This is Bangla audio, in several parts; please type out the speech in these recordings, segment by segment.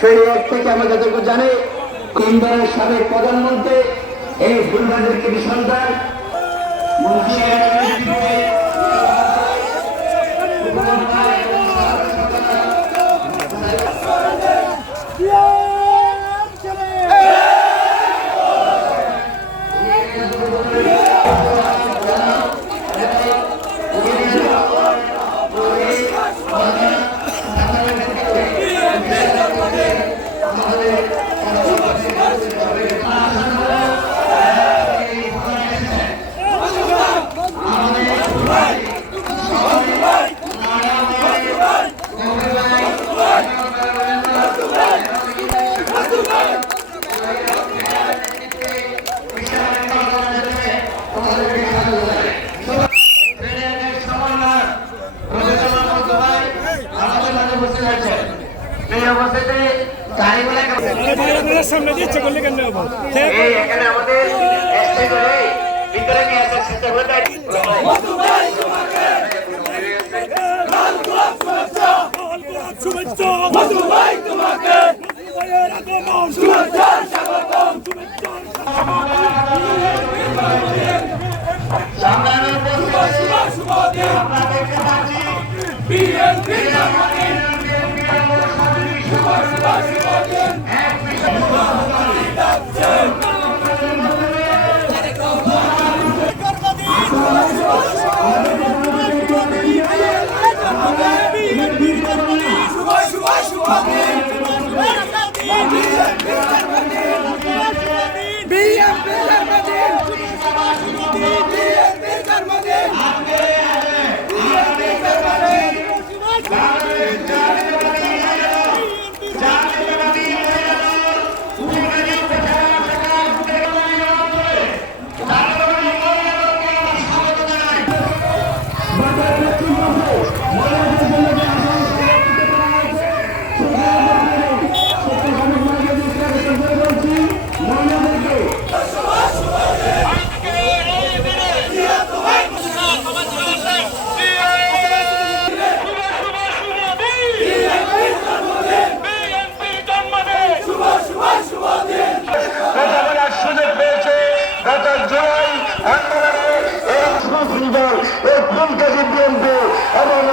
এক থেকে আমরা যতটুকু জানি ইন্দিরার সাবেক প্রধানমন্ত্রী এই ফুলবাদের কৃষি সন্তান মুন্সিয়ার নেতৃত্বে এই অবস্থাতে চারিবেলা সামনে দিয়ে করলে কেন এখানে আমাদের ভিতরে নিয়ে আসার চেষ্টা করে তাই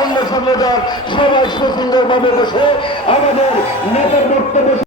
এবং সামনে যাক সবাই সুন্দরভাবে বসে আমাদের নেতার বক্তব্য